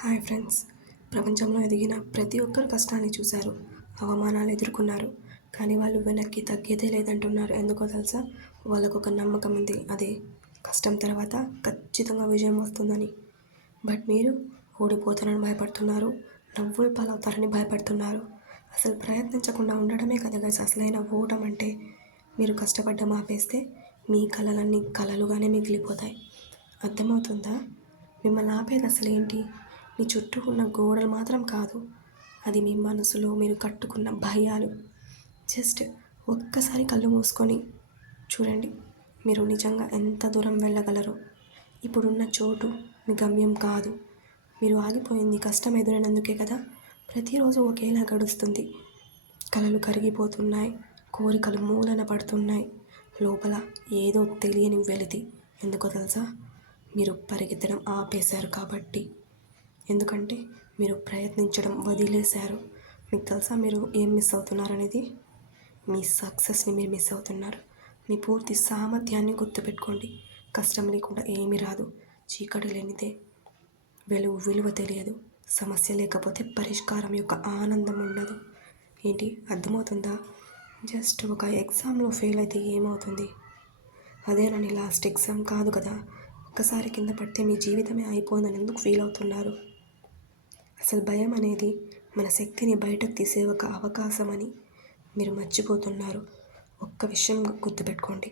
Hi friends. ప్రపంచంలో ఎదిగిన ప్రతి ఒక్కరు కష్టాన్ని చూశారు, అవమానాలు ఎదుర్కొన్నారు. కానీ వాళ్ళు వెనక్కి తగ్గేదే లేదంటున్నారు. ఎందుకో తెలుసా? వాళ్ళకు ఒక నమ్మకం ఉంది, అదే కష్టం తర్వాత ఖచ్చితంగా విజయం వస్తుందని. బట్ మీరు ఓడిపోతారని భయపడుతున్నారు, నవ్వులు పాలవుతారని భయపడుతున్నారు. అసలు ప్రయత్నించకుండా ఉండడమే కదా గైస్ అసలైన ఓటం అంటే. మీరు కష్టపడ్డం ఆపేస్తే మీ కలలన్నీ కలలుగానే మిగిలిపోతాయి. అర్థమవుతుందా? మిమ్మల్ని ఆపేది అసలు ఏంటి? మీ చుట్టూ ఉన్న గోడలు మాత్రం కాదు, అది మీ మనసులో మీరు కట్టుకున్న భయాలు. జస్ట్ ఒక్కసారి కళ్ళు మూసుకొని చూడండి, మీరు నిజంగా ఎంత దూరం వెళ్ళగలరు. ఇప్పుడున్న చోటు మీ గమ్యం కాదు. మీరు ఆగిపోయింది కష్టం ఎదురైనందుకే కదా. ప్రతిరోజు ఒకేలా గడుస్తుంది, కలలు కరిగిపోతున్నాయి, కోరికలు మూలన పడుతున్నాయి, లోపల ఏదో తెలియని వెలితి. ఎందుకో తెలుసా? మీరు పరిగెత్తడం ఆపేశారు కాబట్టి. ఎందుకంటే మీరు ప్రయత్నించడం వదిలేశారు. మీకు తెలుసా మీరు ఏం మిస్ అవుతున్నారనేది? మీ సక్సెస్ని మీరు మిస్ అవుతున్నారు. మీ పూర్తి సామర్థ్యాన్ని గుర్తుపెట్టుకోండి. కష్టం లేకుండా ఏమీ రాదు. చీకటి లేనిదే విలువ తెలియదు. సమస్య లేకపోతే పరిష్కారం యొక్క ఆనందం ఉండదు. ఏంటి అర్థమవుతుందా? జస్ట్ ఒక ఎగ్జామ్లో ఫెయిల్ అయితే ఏమవుతుంది? అదేనని లాస్ట్ ఎగ్జామ్ కాదు కదా. ఒక్కసారి కింద పడితే మీ జీవితమే అయిపోయిందని ఎందుకు ఫీల్ అవుతున్నారు? అసలు భయం అనేది మన శక్తిని బయటకు తీసే ఒక అవకాశం అని మీరు మర్చిపోతున్నారు. ఒక్క విషయం గుర్తుపెట్టుకోండి.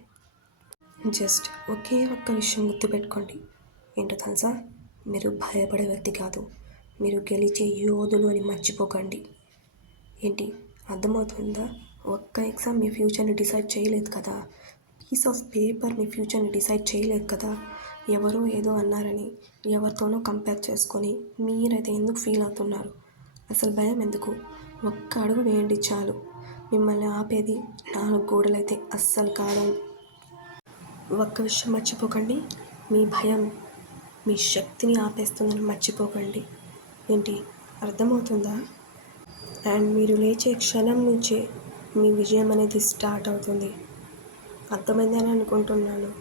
జస్ట్ ఒకే ఒక్క విషయం గుర్తుపెట్టుకోండి. ఏంటో తెలుసా? మీరు భయపడే వ్యక్తి కాదు, మీరు గెలిచే యోధులు అని మర్చిపోకండి. ఏంటి అర్థమవుతుందా? ఒక్క ఎగ్జామ్ మీ ఫ్యూచర్ని డిసైడ్ చేయలేదు కదా. పీస్ ఆఫ్ పేపర్ మీ ఫ్యూచర్ని డిసైడ్ చేయలేదు కదా. ఎవరో ఏదో అన్నారని ఎవరితోనో కంపేర్ చేసుకొని మీరైతే ఎందుకు ఫీల్ అవుతున్నారు? అసలు భయం ఎందుకు? ఒక్క అడుగు వేయండి చాలు. మిమ్మల్ని ఆపేది 4 గోడలైతే అస్సలు కాదు. ఒక్క విషయం మర్చిపోకండి, మీ భయం మీ శక్తిని ఆపేస్తుందని మర్చిపోకండి. ఏంటి అర్థమవుతుందా? అండ్ మీరు లేచే క్షణం నుంచే మీ విజయం అనేది స్టార్ట్ అవుతుంది. అర్థమైందని అనుకుంటున్నాను.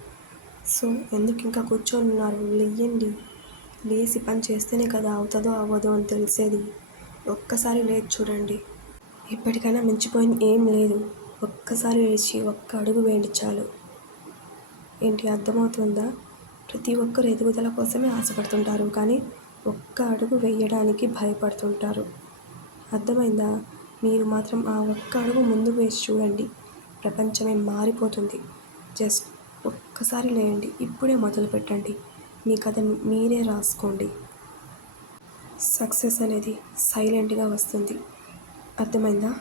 సో ఎందుకు ఇంకా కూర్చొని ఉన్నారు? లేయండి. లేచి పని చేస్తేనే కదా అవుతుందో అవ్వదో అని తెలిసేది. ఒక్కసారి లేచి చూడండి. ఇప్పటికైనా మించిపోయింది ఏం లేదు. ఒక్కసారి లేచి ఒక్క అడుగు వేయండి చాలు. ఏంటి అర్థమవుతుందా? ప్రతి ఒక్కరు ఎదుగుదల కోసమే ఆశపడుతుంటారు, కానీ ఒక్క అడుగు వేయడానికి భయపడుతుంటారు. అర్థమైందా? మీరు మాత్రం ఆ ఒక్క అడుగు ముందు వేసి చూడండి, ప్రపంచమే మారిపోతుంది. జస్ట్ ఒక్కసారి లేయండి, ఇప్పుడే మొదలు పెట్టండి. మీ కథను మీరే రాసుకోండి. సక్సెస్ అనేది సైలెంట్గా వస్తుంది. అర్థమైందా?